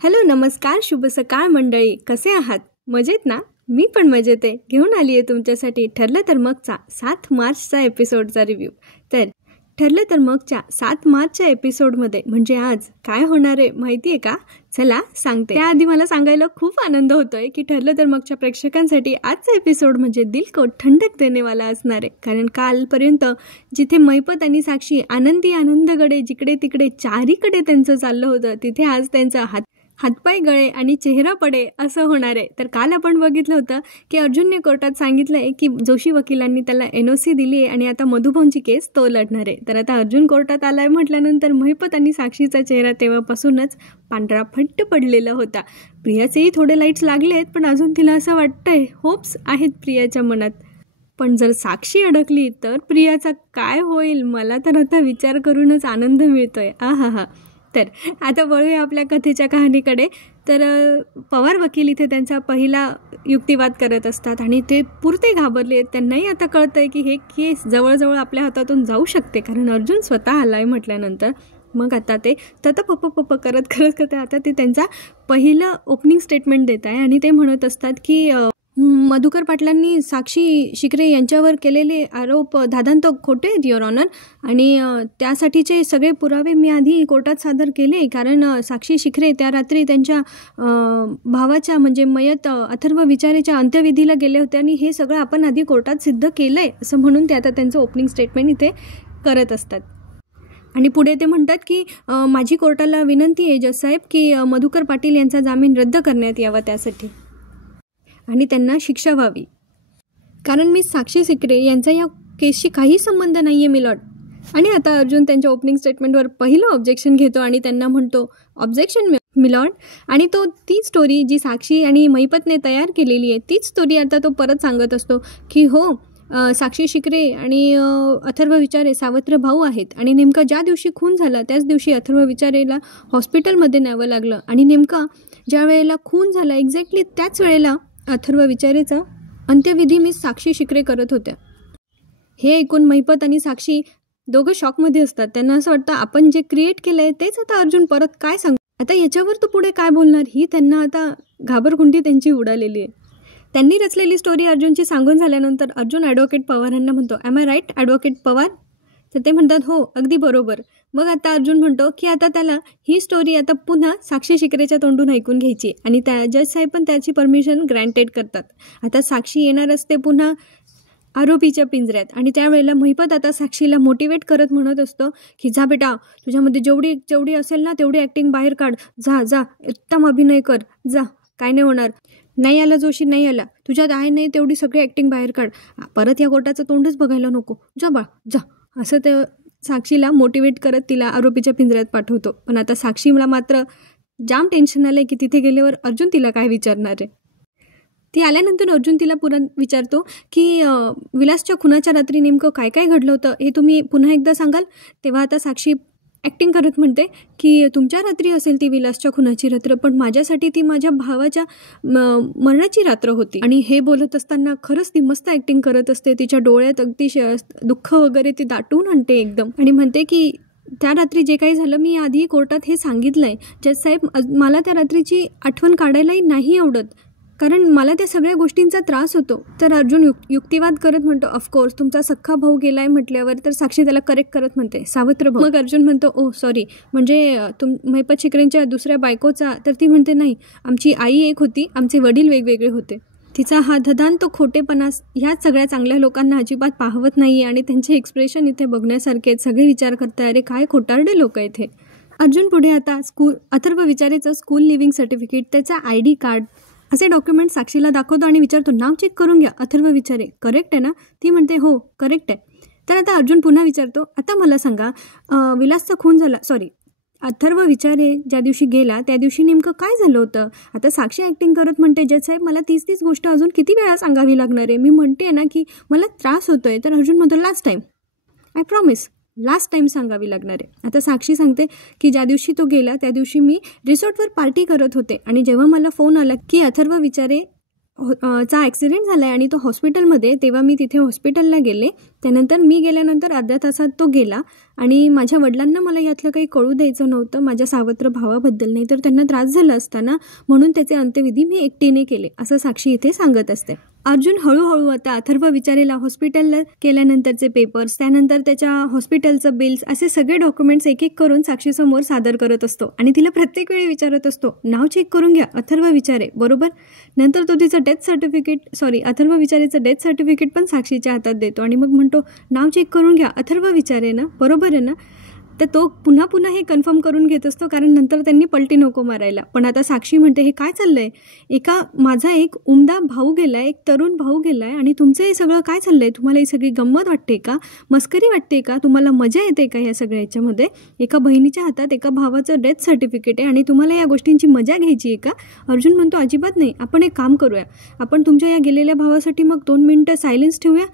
Hello, नमस्कार, शुभ सकाळ मंडळी. कसे आहात? मजेत ना? मी पण मजेत आहे. घेऊन आली आहे तुमच्यासाठी ठरलं तर मगचा 7 मार्चचा एपिसोडचा रिव्ह्यू. तर ठरलं तर मगच्या 7 मार्चच्या एपिसोडमध्ये म्हणजे आज काय होणार आहे माहिती आहे का? चला सांगते. त्याआधी मला सांगायला खूप आनंद होतोय की ठरलं तर मगच्या प्रेक्षकांसाठी आजचा एपिसोड म्हणजे दिल को ठंडक देणेवाला असणार आहे. कारण कालपर्यंत जिथे मैपत आणि साक्षी आनंदी आनंदगडे जिकडे तिकडे चारीकडे त्यांचं चाललं होतं, तिथे आज त्यांचा हातपाय गळे आणि चेहरा पडे असं होणार आहे. तर काल आपण बघितलं होतं की अर्जुनने कोर्टात सांगितलं आहे की जोशी वकिलांनी त्याला NOC दिली आहे आणि आता मधुभाऊंची केस तो लढणार आहे. तर आता अर्जुन कोर्टात आलाय म्हटल्यानंतर महिपत आणि साक्षीचा चेहरा तेव्हापासूनच पांढरा फट्ट पडलेला होता. प्रियाचेही थोडे लाईट्स लागले आहेत, पण अजून तिला असं वाटतंय, होप्स आहेत प्रियाच्या मनात. पण जर साक्षी अडकली तर प्रियाचा काय होईल? मला तर आता विचार करूनच आनंद मिळतोय. आहा. तर आता वळूया आपल्या कथेच्या कहाणीकडे. तर पवार वकील इथे त्यांचा पहिला युक्तिवाद करत असतात आणि ते पुरते घाबरले आहेत. त्यांनाही आता कळतंय की हे केस जवळजवळ आपल्या हातातून जाऊ शकते, कारण अर्जुन स्वतः आलाय म्हटल्यानंतर. मग आता ते पप्प करत आता ते त्यांचा पहिलं ओपनिंग स्टेटमेंट देत आहे आणि ते म्हणत असतात की मधुकर पाटलांनी साक्षी शिकरे यांच्यावर केलेले आरोप दादांत खोटे आहेत युअर ऑनर, आणि त्यासाठीचे सगळे पुरावे मी आधी कोर्टात सादर केले. कारण साक्षी शिकरे त्या रात्री त्यांच्या भावाच्या म्हणजे मयत अथर्व विचारेच्या अंत्यविधीला गेले होते आणि हे सगळं आपण आधी कोर्टात सिद्ध केलं आहे असं म्हणून ते आता त्यांचं ओपनिंग स्टेटमेंट इथे करत असतात. आणि पुढे ते म्हणतात की माझी कोर्टाला विनंती आहे जज साहेब की मधुकर पाटील यांचा जामीन रद्द करण्यात यावा त्यासाठी आणि त्यांना शिक्षा व्हावी, कारण मी साक्षी शिकरे यांचा या केसशी काही संबंध नाही आहे मिलॉर्ड. आणि आता अर्जुन त्यांच्या ओपनिंग स्टेटमेंटवर पहिलं ऑब्जेक्शन घेतो आणि त्यांना म्हणतो, ऑब्जेक्शन मिलॉर्ड. आणि तो तीच स्टोरी जी साक्षी आणि महिपतने तयार केलेली आहे तीच स्टोरी आता तो परत सांगत असतो की हो, साक्षी शिकरे आणि अथर्व विचारे सावत्र भाऊ आहेत आणि नेमका ज्या दिवशी खून झाला त्याच दिवशी अथर्व विचारेला हॉस्पिटलमध्ये न्यावं लागलं आणि नेमका ज्या वेळेला खून झाला एक्झॅक्टली त्याच वेळेला अथर्व विचारेचं अंत्यविधी मी साक्षी शिकरे करत होत्या. हे ऐकून महिपत आणि साक्षी दोघं शॉकमध्ये असतात. त्यांना असं वाटतं आपण जे क्रिएट केलं आहे तेच आता अर्जुन परत काय सांग, आता याच्यावर तो पुढे काय बोलणार, ही त्यांना आता घाबरकुंडी त्यांची उडालेली आहे. त्यांनी रचलेली स्टोरी अर्जुनची सांगून झाल्यानंतर अर्जुन ॲडव्होकेट पवारांना म्हणतो, am I right advocate Pawar? तर ते म्हणतात हो अगदी बरोबर. मग आता अर्जुन म्हणतो की आता त्याला ही स्टोरी आता पुन्हा साक्षी शिकरेच्या तोंडून ऐकून घ्यायची आणि त्या जज साहेब पण त्याची परमिशन ग्रँटेड करतात. आता साक्षी येणार असते पुन्हा आरोपीच्या पिंजऱ्यात आणि त्यावेळेला महिपत आता साक्षीला मोटिवेट करत म्हणत असतो की जा बेटा, तुझ्यामध्ये जेवढी असेल ना तेवढी ॲक्टिंग बाहेर काढ, जा उत्तम अभिनय कर, जा, काय नाही होणार, नाही आला जोशी नाही आला, तुझ्यात आहे नाही तेवढी सगळी ॲक्टिंग बाहेर काढ, परत या कोर्टाचं तोंडच बघायला नको, जा बा जा, असं ते साक्षीला मोटिवेट करत तिला आरोपीच्या पिंजऱ्यात पाठवतो. पण आता साक्षीला मात्र जाम टेन्शन आलं की तिथे गेल्यावर अर्जुन तिला काय विचारणार आहे. ती आल्यानंतर अर्जुन तिला विचारतो की विलासच्या खुनाच्या रात्री नेमकं काय काय घडलं होतं हे तुम्ही पुन्हा एकदा सांगाल. तेव्हा आता साक्षी ॲक्टिंग करत म्हणते की तुमच्या रात्री असेल ती विलासच्या खुनाची रात्र, पण माझ्यासाठी ती माझ्या भावाच्या मरणाची रात्र होती. आणि हे बोलत असताना खरंच ती मस्त ॲक्टिंग करत असते. तिच्या डोळ्यात अगदी दुःख वगैरे ती दाटून आणते एकदम आणि म्हणते की त्या रात्री जे काही झालं मी आधी कोर्टात हे सांगितलं आहे जज साहेब, मला त्या रात्रीची आठवण काढायलाही नाही आवडत, कारण मला त्या सगळ्या गोष्टींचा त्रास होतो. तर अर्जुन युक्तिवाद करत म्हणतो, ऑफकोर्स तुमचा सख्खा भाऊ गेलाय म्हटल्यावर. तर साक्षी त्याला करेक्ट करत म्हणते सावत्र भाऊ. मग अर्जुन म्हणतो ओ सॉरी, म्हणजे महिपत शिकरेंच्या दुसऱ्या बायकोचा. तर ती म्हणते नाही, आमची आई एक होती, आमचे वडील वेगवेगळे होते. तिचा हा धदांत खोटेपणा ह्या सगळ्या चांगल्या लोकांना अजिबात पाहवत नाही आणि त्यांचे एक्सप्रेशन इथे बघण्यासारखे आहेत. सगळे विचार करताय अरे काय खोटारडे लोक आहेत हे. अर्जुन पुढे आता अथर्व विचारेचं स्कूल लिव्हिंग सर्टिफिकेट, त्याचा ID कार्ड असे डॉक्युमेंट साक्षीला दाखवतो आणि विचारतो नाव चेक करून घ्या अथर्व विचारे, करेक्ट आहे ना? ती म्हणते हो करेक्ट आहे. तर आता अर्जुन पुन्हा विचारतो, आता मला सांगा विलासचा खून झाला, सॉरी अथर्व विचारे ज्या दिवशी गेला त्या दिवशी नेमकं काय झालं होतं? आता साक्षी ॲक्टिंग करत म्हणते जज साहेब मला तीच गोष्ट अजून किती वेळा सांगावी लागणार आहे, मी म्हणते ना की मला त्रास होतोय. तर अर्जुन म्हणतो last time, I promise last time सांगावी लागणार आहे. आता साक्षी सांगते की ज्या दिवशी तो गेला त्या दिवशी मी रिसॉर्टवर पार्टी करत होते आणि जेव्हा मला फोन आला की अथर्व विचारे चा ॲक्सिडेंट झाला आहे आणि तो हॉस्पिटलमध्ये, तेव्हा मी तिथे हॉस्पिटलला गेले. त्यानंतर मी गेल्यानंतर अर्ध्या तासात तो गेला आणि माझ्या वडिलांना मला यातलं काही कळू द्यायचं नव्हतं माझ्या सावत्र भावाबद्दल, नाही तर त्यांना त्रास झाला असता ना, म्हणून त्याचे अंत्यविधी मी एकटीने केले, असं साक्षी इथे सांगत असते. अर्जुन हळूहळू आता अथर्व विचारेला हॉस्पिटलला केल्यानंतरचे पेपर्स, त्यानंतर त्याच्या हॉस्पिटलचं बिल्स, असे सगळे डॉक्युमेंट्स एक एक करून साक्षीसमोर सादर करत असतो आणि तिला प्रत्येक वेळी विचारत असतो, नाव चेक करून घ्या, अथर्व विचारे, बरोबर. नंतर तो तिचं अथर्व विचारेचं डेथ सर्टिफिकेट पण साक्षीच्या हातात देतो आणि मग म्हणतो, नाव चेक करून घ्या, अथर्व विचारे ना, बरोबर आहे ना. तर तो पुन्हा पुन्हा हे कन्फर्म करून घेत असतो, कारण नंतर त्यांनी पलटी नको मारायला. पण आता साक्षी म्हणते, हे काय चाललंय, माझा एक उमदा भाऊ गेलाय, एक तरुण भाऊ गेलाय आणि तुमचं हे सगळं काय चाललंय, तुम्हाला ही सगळी गंमत वाटते का, मस्करी वाटते का, तुम्हाला मजा येते का या सगळ्या याच्यामध्ये. एका बहिणीच्या हातात एका भावाचं डेथ सर्टिफिकेट आहे आणि तुम्हाला या गोष्टींची मजा घ्यायची आहे का. अर्जुन म्हणतो, अजिबात नाही, आपण एक काम करूया, आपण तुमच्या या गेलेल्या भावासाठी मग 2 मिनिटं सायलेन्स ठेवूया.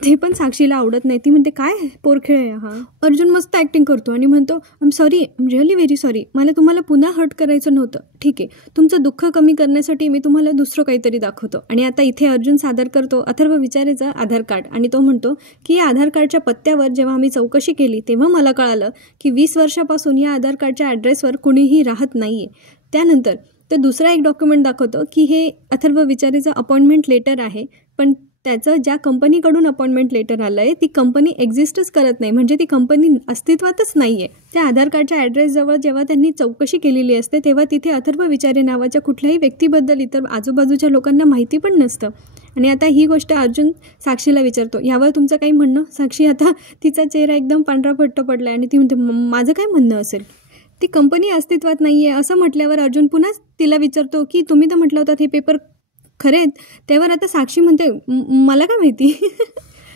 ते पण साक्षीला आवडत नाही. ती म्हणते, काय पोरखेळ आहे हा. अर्जुन मस्त ॲक्टिंग करतो आणि म्हणतो, I am really very sorry, मला तुम्हाला पुन्हा हर्ट करायचं नव्हतं. ठीक आहे, तुमचं दुःख कमी करण्यासाठी मी तुम्हाला दुसरं काहीतरी दाखवतो. आणि आता इथे अर्जुन सादर करतो अथर्व विचारेचं आधार कार्ड आणि तो म्हणतो की या आधार कार्डच्या पत्त्यावर जेव्हा आम्ही चौकशी केली तेव्हा मला कळालं की 20 वर्षापासून या आधार कार्डच्या ॲड्रेसवर कुणीही राहत नाही आहे. त्यानंतर तो दुसरा एक डॉक्युमेंट दाखवतो की हे अथर्व विचारेचं अपॉइंटमेंट लेटर आहे, पण त्याचं ज्या कंपनीकडून अपॉइंटमेंट लेटर आलं आहे ती कंपनी एक्झिस्टच करत नाही, म्हणजे ती कंपनी अस्तित्वातच नाही आहे. त्या आधार कार्डच्या ॲड्रेसजवळ जेव्हा त्यांनी चौकशी केलेली असते तेव्हा तिथे अथर्व विचारे नावाच्या कुठल्याही व्यक्तीबद्दल इतर आजूबाजूच्या लोकांना माहिती पण नसतं. आणि आता ही गोष्ट अर्जुन साक्षीला विचारतो, यावर तुमचं काही म्हणणं. साक्षी आता तिचा चेहरा एकदम पांढरापट्ट पडला आणि ती म्हणते, माझं काय म्हणणं असेल, ती कंपनी अस्तित्वात नाही आहे असं म्हटल्यावर अर्जुन पुन्हा तिला विचारतो की तुम्ही तर म्हटलं होतं हे पेपर खरे आहेत. त्यावर आता साक्षी म्हणते, मला काय माहिती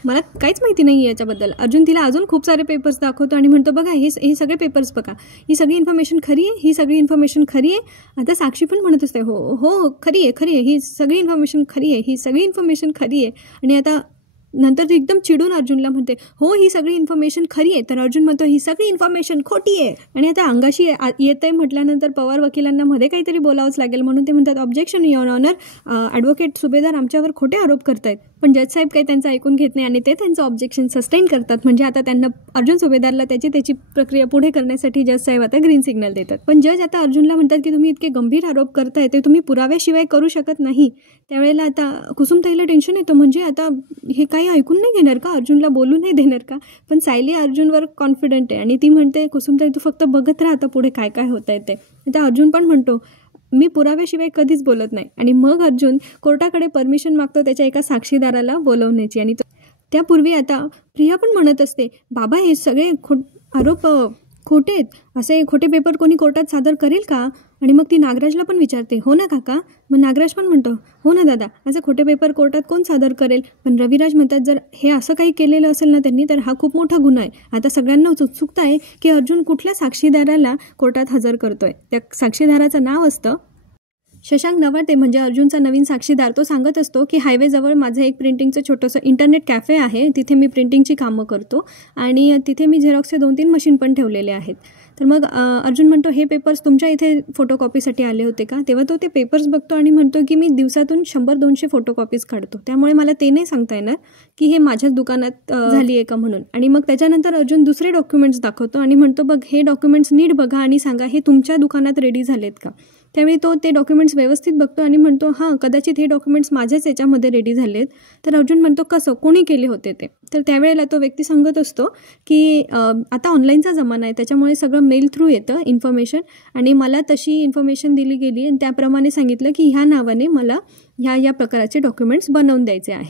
मला काहीच माहिती नाही आहे याच्याबद्दल. अर्जुन तिला अजून खूप सारे पेपर्स दाखवतो आणि म्हणतो, बघा हे सगळे पेपर्स बघा, ही सगळी इन्फॉर्मेशन खरी आहे, ही सगळी इन्फॉर्मेशन खरी आहे. आता साक्षी पण म्हणत असते, हो खरी आहे, ही सगळी इन्फॉर्मेशन खरी आहे, ही सगळी इन्फॉर्मेशन खरी आहे. आणि आता नंतर ती एकदम चिडून अर्जुनला म्हणते, हो ही सगळी इन्फॉर्मेशन खरी आहे. तर अर्जुन म्हणतो, ही सगळी इन्फॉर्मेशन खोटी आहे. आणि आता अंगाशी येत आहे म्हटल्यानंतर पवार वकिलांना मध्ये काहीतरी बोलावंच लागेल, म्हणून ते म्हणतात, ऑब्जेक्शन युअर ऑनर, ॲडव्होकेट सुभेदार आमच्यावर खोटे आरोप करतायत. पण जज साहेब काही त्यांचं ऐकून घेत नाही आणि ते त्यांचं ऑब्जेक्शन सस्टेन करतात. म्हणजे आता त्यांना अर्जुन सुभेदारला त्याची प्रक्रिया पुढे करण्यासाठी जज साहेब आता ग्रीन सिग्नल देतात. पण जज आता अर्जुनला म्हणतात की तुम्ही इतके गंभीर आरोप करताय ते तुम्ही पुराव्याशिवाय करू शकत नाही. त्यावेळेला आता कुसुमताईला टेन्शन येतं, म्हणजे आता हे काही ऐकून नाही घेणार का, अर्जुनला बोलू नाही देणार का. पण सायली अर्जुनवर कॉन्फिडंट आहे आणि ती म्हणते, कुसुमताई तू फक्त बघत राहा आता पुढे काय काय होत आहे ते. आता अर्जुन पण म्हणतो, मी पुराव्याशिवाय कधीच बोलत नाही. आणि मग अर्जुन कोर्टाकडे परमिशन मागतो त्याच्या एका साक्षीदाराला बोलवण्याची. आणि त्यापूर्वी आता प्रिया पण म्हणत असते, बाबा हे सगळे आरोप खोटे आहेत, असे खोटे पेपर कोणी कोर्टात सादर करेल का. आणि मग ती नागराजला पण विचारते, हो ना काका. मग नागराज पण म्हणतो, हो ना दादा, असे खोटे पेपर कोर्टात कोण सादर करेल. पण रविराज म्हणतात, जर हे असं काही केलेलं असेल ना त्यांनी तर हा खूप मोठा गुन्हा आहे. आता सगळ्यांना उत्सुकता आहे की अर्जुन कुठल्या साक्षीदाराला कोर्टात हजर करतोय. त्या साक्षीदाराचं नाव असतं शशांक नवाटे, म्हणजे अर्जुनचा नवीन साक्षीदार. तो सांगत असतो की हायवेजवळ माझं एक प्रिंटिंगचं छोटंसं इंटरनेट कॅफे आहे, तिथे मी प्रिंटिंगची कामं करतो आणि तिथे मी झेरॉक्सचे 2-3 मशीन पण ठेवलेले आहेत. तर मग अर्जुन म्हणतो, हे पेपर्स तुमच्या इथे फोटोकॉपीसाठी आले होते का. तेव्हा तो ते पेपर्स बघतो आणि म्हणतो की मी दिवसातून 100-200 फोटोकॉपीज काढतो, त्यामुळे मला ते नाही सांगता येणार की हे माझ्याच दुकानात झाली आहे का म्हणून. आणि मग त्याच्यानंतर अर्जुन दुसरे डॉक्युमेंट्स दाखवतो आणि म्हणतो, बघ हे डॉक्युमेंट्स नीट बघा आणि सांगा हे तुमच्या दुकानात रेडी झालेत का. त्यावेळी तो ते डॉक्युमेंट्स व्यवस्थित बघतो आणि म्हणतो, हां कदाचित हे डॉक्युमेंट्स माझ्याच याच्यामध्ये रेडी झालेत. तर अर्जुन म्हणतो, कसं, कोणी केले होते ते. तर त्यावेळेला तो व्यक्ती सांगत असतो की आता ऑनलाईनचा जमाना आहे, त्याच्यामुळे सगळं मेल थ्रू येतं इन्फॉर्मेशन, आणि मला तशी इन्फॉर्मेशन दिली गेली आणि त्याप्रमाणे सांगितलं की ह्या नावाने मला ह्या प्रकाराचे डॉक्युमेंट्स बनवून द्यायचे आहे.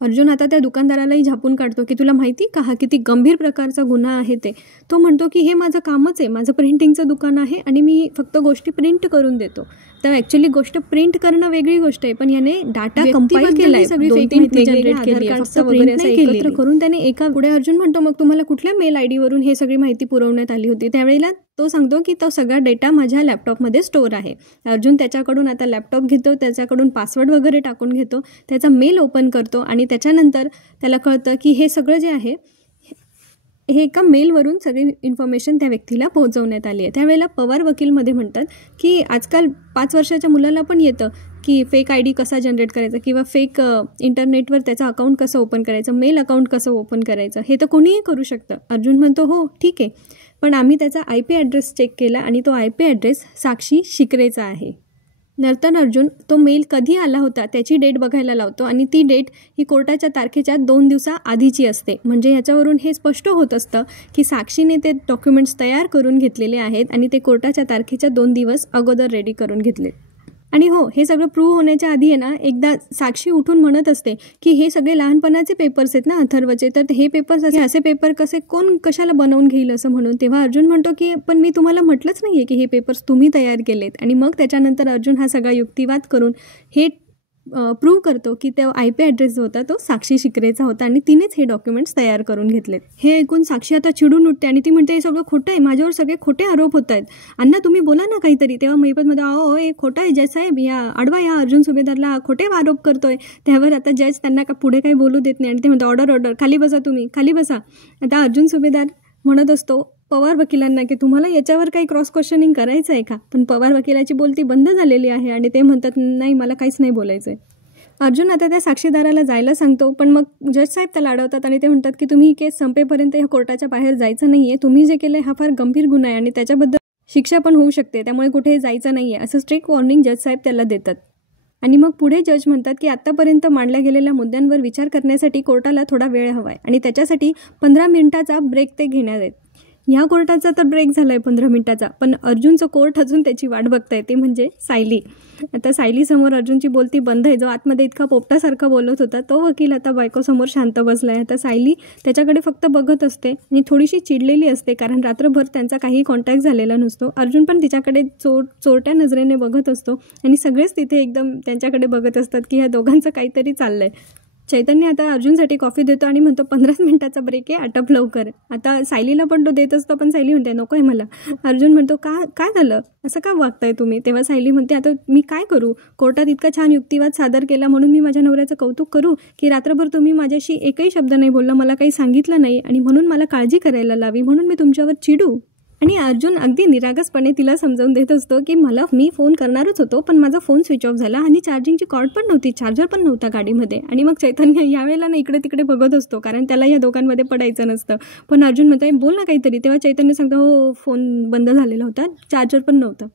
अर्जुन आता त्या दुकानदारालाही झापून काढतो की तुला माहिती का हा किती गंभीर प्रकारचा गुन्हा आहे ते. तो म्हणतो की हे माझं कामच आहे, माझं प्रिंटिंगचं दुकान आहे आणि मी फक्त गोष्टी प्रिंट करून देतो. तर ॲक्च्युली गोष्ट प्रिंट करणं वेगळी गोष्ट आहे, पण याने डाटा कंपाईल केला आहे, सगळी फेक माहिती जनरेट केली आहे, फक्त वगैरे असं एकत्र करून त्याने एका पुढे. अर्जुन म्हणतो, मग तुम्हाला कुठल्या मेल आय डीवरून हे सगळी माहिती पुरवण्यात आली होती. त्यावेळेला तो सांगतो की तो सगळा डेटा माझ्या लॅपटॉपमध्ये स्टोअर आहे. अर्जुन त्याच्याकडून आता लॅपटॉप घेतो, त्याच्याकडून पासवर्ड वगैरे टाकून घेतो, त्याचा मेल ओपन करतो आणि त्याच्यानंतर त्याला कळतं की हे सगळं जे आहे हे एका मेलवरून सगळी इन्फॉर्मेशन त्या व्यक्तीला पोहोचवण्यात आली आहे. त्यावेळेला पवार वकीलमध्ये म्हणतात की आजकाल 5 वर्षाच्या मुलाला पण येतं की फेक ID कसा जनरेट करायचा किंवा फेक इंटरनेटवर त्याचं अकाउंट कसं ओपन करायचं, मेल अकाउंट कसं ओपन करायचं, हे तर कोणीही करू शकतं. अर्जुन म्हणतो हो ठीक आहे, पण आम्ही त्याचा IP ॲड्रेस चेक केला आणि तो IP ॲड्रेस साक्षी शिकरेचा आहे. नंतर अर्जुन तो मेल कधी आला होता त्याची डेट बघायला लावतो आणि ती डेट ही कोर्टाच्या तारखेच्या 2 दिवसाआधीची असते. म्हणजे ह्याच्यावरून हे स्पष्ट होत असतं की साक्षीने ते डॉक्युमेंट्स तयार करून घेतलेले आहेत आणि ते कोर्टाच्या तारखेच्या 2 दिवस अगोदर रेडी करून घेतले. आणि हो, हे सगळं प्रूव्ह होण्याच्या आधी आहे ना, एकदा साक्षी उठून म्हणत असते की हे सगळे लहानपणाचे पेपर्स आहेत ना अथर्वचे, तर हे पेपर्स असे पेपर कसे कोण कशाला बनवून घेईल असं म्हणून. तेव्हा अर्जुन म्हणतो की पण मी तुम्हाला म्हटलंच नाही आहे की हे पेपर्स तुम्ही तयार केलेत. आणि मग त्याच्यानंतर अर्जुन हा सगळा युक्तिवाद करून हे प्रूव्ह करतो की तो IP ॲड्रेस जो होता तो साक्षी शिकरेचा होता आणि तिनेच हे डॉक्युमेंट्स तयार करून घेतलेत. हे ऐकून साक्षी आता चिडून उठते आणि ती म्हणते हे सगळं खोटं आहे, माझ्यावर सगळे खोटे आरोप होत आहेत, अण्णा तुम्ही बोला ना काहीतरी. तेव्हा महिपतमध्ये हे खोटं आहे जज साहेब, या आडवा या अर्जुन सुभेदारला खोटे आरोप करतोय. त्यावर आता जज त्यांना पुढे काही बोलू देत नाही आणि ते म्हणतात ऑर्डर खाली बसा, तुम्ही खाली बसा. आता अर्जुन सुभेदार म्हणत असतो पवार वकिलांना की तुम्हाला याच्यावर काही क्रॉस क्वेश्चनिंग करायचं आहे का, पण पवार वकिलाची बोलती बंद झालेली आहे आणि ते म्हणतात नाही मला काहीच नाही बोलायचं आहे. अर्जुन आता त्या साक्षीदाराला जायला सांगतो, पण मग जज साहेब त्याला अडवतात आणि ते म्हणतात की तुम्ही ही केस संपेपर्यंत या कोर्टाच्या बाहेर जायचं नाही आहे, तुम्ही जे केलं हा फार गंभीर गुन्हा आहे आणि त्याच्याबद्दल शिक्षा पण होऊ शकते, त्यामुळे कुठे जायचं नाही आहे असं स्ट्रिक्ट वॉर्निंग जज साहेब त्याला देतात. आणि मग पुढे जज म्हणतात की आत्तापर्यंत मांडल्या गेलेल्या मुद्द्यांवर विचार करण्यासाठी कोर्टाला थोडा वेळ हवा आहे आणि त्याच्यासाठी 15 मिनिटाचा ब्रेक ते घेणार आहेत. ह्या कोर्टाचा तर ब्रेक झाला आहे 15 मिनिटाचा, पण अर्जुनचं कोर्ट अजून त्याची वाट बघताय, ते म्हणजे सायली. आता सायलीसमोर अर्जुनची बोलती बंद आहे. जो आतमध्ये इतका पोपटासारखा बोलत होता तो वकील आता बायकोसमोर शांत बसला आहे. आता सायली त्याच्याकडे फक्त बघत असते आणि थोडीशी चिडलेली असते कारण रात्रभर त्यांचा काही कॉन्टॅक्ट झालेला नसतो. अर्जुन पण तिच्याकडे चोरट्या नजरेने बघत असतो आणि सगळेच तिथे एकदम त्यांच्याकडे बघत असतात की ह्या दोघांचं काहीतरी चाललंय. चैतन्य आता अर्जुनसाठी कॉफी देतो आणि म्हणतो 15 मिनिटाचा ब्रेक आहे, आटप लवकर. आता सायलीला पण तो देत असतो, पण सायली म्हणते नको आहे मला. अर्जुन म्हणतो काय झालं, असं का वागताय तुम्ही. तेव्हा सायली म्हणते आता मी काय करू, कोर्टात इतका छान युक्तिवाद सादर केला म्हणून मी माझ्या नवऱ्याचं कौतुक करू की रात्रभर तुम्ही माझ्याशी एकही शब्द नाही बोलला, मला काही सांगितलं नाही आणि म्हणून मला काळजी करायला लावी, म्हणून मी तुमच्यावर चिडू. आणि अर्जुन अगदी निरागसपणे तिला समजावून देत असतो की मी फोन करणारच होतो, पण माझा फोन स्विच ऑफ झाला आणि चार्जिंगची कॉर्ड पण नव्हती, चार्जर पण नव्हता गाडीमध्ये. आणि मग चैतन्य यावेळेला ना इकडे तिकडे बघत असतो कारण त्याला या दोघांमध्ये पडायचं नसतं. पण अर्जुन म्हणतो बोल ना काहीतरी. तेव्हा चैतन्य सांगतो हो फोन बंद झालेला होता, चार्जर पण नव्हतं.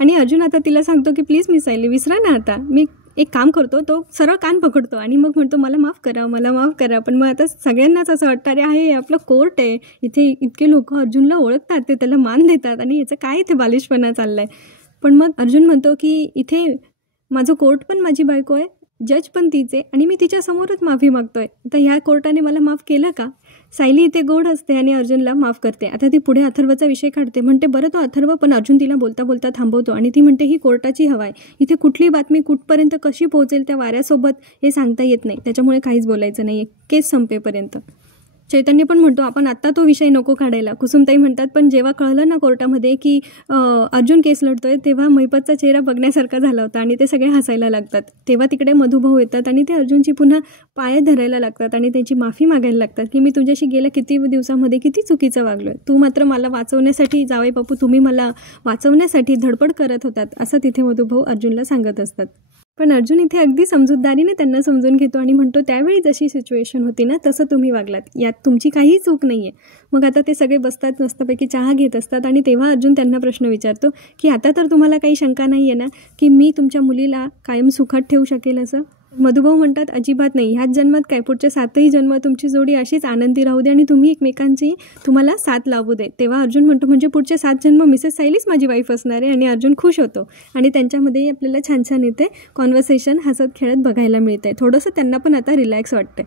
आणि अर्जुन आता तिला सांगतो की प्लीज मी सायली विसरा ना, आता मी एक काम करतो, तो सरळ कान पकडतो आणि मग म्हणतो मला माफ करा. पण मग आता सगळ्यांनाच असं वाटतं अरे आहे आपलं कोर्ट आहे, इथे इतके लोक अर्जुनला ओळखतात, ते त्याला मान देतात आणि याचं काय इथे बालिशपणा चाललाय. पण मग अर्जुन म्हणतो की इथे माझं कोर्ट पण माझी बायको आहे, जज पण तीच आणि मी तिच्यासमोरच माफी मागतोय. आता ह्या कोर्टाने मला माफ केलं का. सायली इथे गोड असते आणि अर्जुनला माफ करते. आता ती पुढे अथर्वचा विषय काढते, म्हणते बरं तो अथर्व, पण अर्जुन तिला बोलता बोलता थांबवतो आणि ती म्हणते ही कोर्टाची हवा आहे, इथे कुठली बातमी कुठपर्यंत कशी पोहोचेल त्या वाऱ्यासोबत हे सांगता येत नाही, त्याच्यामुळे काहीच बोलायचं नाही केस संपेपर्यंत. चैतन्य पण म्हणतो आपण आत्ता तो विषय नको काढायला. कुसुमताई म्हणतात पण जेव्हा कळलं ना कोर्टामध्ये की अर्जुन केस लढतोय तेव्हा महिपतचा चेहरा बघण्यासारखा झाला होता आणि ते सगळे हसायला लागतात. तेव्हा तिकडे मधुभाऊ येतात आणि ते अर्जुनची पुन्हा पाय धरायला लागतात आणि त्याची माफी मागायला लागतात की मी तुझ्याशी गेल्या किती दिवसामध्ये किती चुकीचं वागलोय, तू मात्र मला वाचवण्यासाठी, जावई बापू तुम्ही मला वाचवण्यासाठी धडपड करत होतात असं तिथे मधुभाऊ अर्जुनला सांगत असतात. पण अर्जुन इथे अगदी समजूतदारीने त्यांना समजून घेतो आणि म्हणतो त्यावेळी जशी सिच्युएशन होती ना तसं तुम्ही वागलात, यात तुमची काहीही चूक नाही आहे. मग आता ते सगळे बसतात, मस्तपैकी चहा घेत असतात आणि तेव्हा अर्जुन त्यांना प्रश्न विचारतो की आता तर तुम्हाला काही शंका नाही आहे ना की मी तुमच्या मुलीला कायम सुखात ठेवू शकेल असं. मधुभाऊ म्हणतात अजिबात नाही, ह्याच जन्मात काय पुढच्या 7ही जन्म तुमची जोडी अशीच आनंदी राहू दे आणि तुम्ही एकमेकांची तुम्हाला साथ लावू दे. तेव्हा अर्जुन म्हणतो म्हणजे पुढचे 7 जन्म मिसेस सायलीच माझी वाईफ असणार आहे. आणि अर्जुन खुश होतो आणि त्यांच्यामध्ये आपल्याला छान छान इथे कॉन्व्हर्सेशन हसत खेळत बघायला मिळते. थोडंसं त्यांना पण आता रिलॅक्स वाटतं.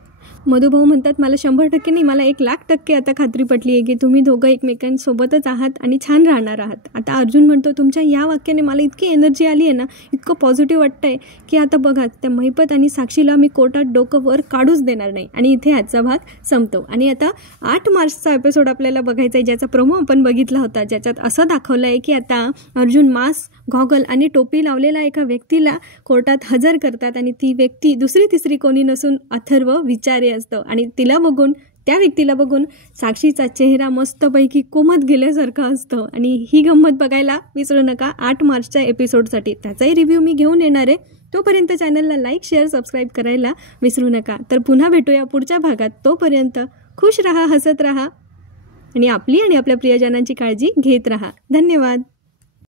मधुभाऊ म्हणतात मला 100% नाही, मला 1,00,000% आता खात्री पटली आहे की तुम्ही दोघं एकमेकांसोबतच आहात आणि छान राहणार आहात. आता अर्जुन म्हणतो तुमच्या या वाक्याने मला इतकी एनर्जी आली आहे ना, इतकं पॉझिटिव्ह वाटतंय की आता बघा त्या महिपत आणि साक्षीला मी कोर्टात डोकं वर काढूच देणार नाही. आणि इथे आजचा भाग संपतो. आणि आता 8 मार्चचा एपिसोड आपल्याला बघायचा आहे, ज्याचा प्रोमो आपण बघितला होता, ज्याच्यात असं दाखवलं आहे की आता अर्जुन मास्क, गॉगल आणि टोपी लावलेला एका व्यक्तीला कोर्टात हजर करतात आणि ती व्यक्ती दुसरी तिसरी कोणी नसून अथर्व विचारे असतं. आणि तिला बघून, त्या व्यक्तीला बघून साक्षीचा चेहरा मस्तपैकी कोमत गेल्यासारखं असतं. आणि ही गंमत बघायला विसरू नका 8 मार्चच्या एपिसोडसाठी. त्याचाही रिव्ह्यू मी घेऊन येणार आहे. तोपर्यंत चॅनलला लाईक, शेअर, सबस्क्राईब करायला विसरू नका. तर पुन्हा भेटूया पुढच्या भागात. तोपर्यंत खुश राहा, हसत राहा आणि आपली आणि आपल्या प्रियजनांची काळजी घेत राहा. धन्यवाद.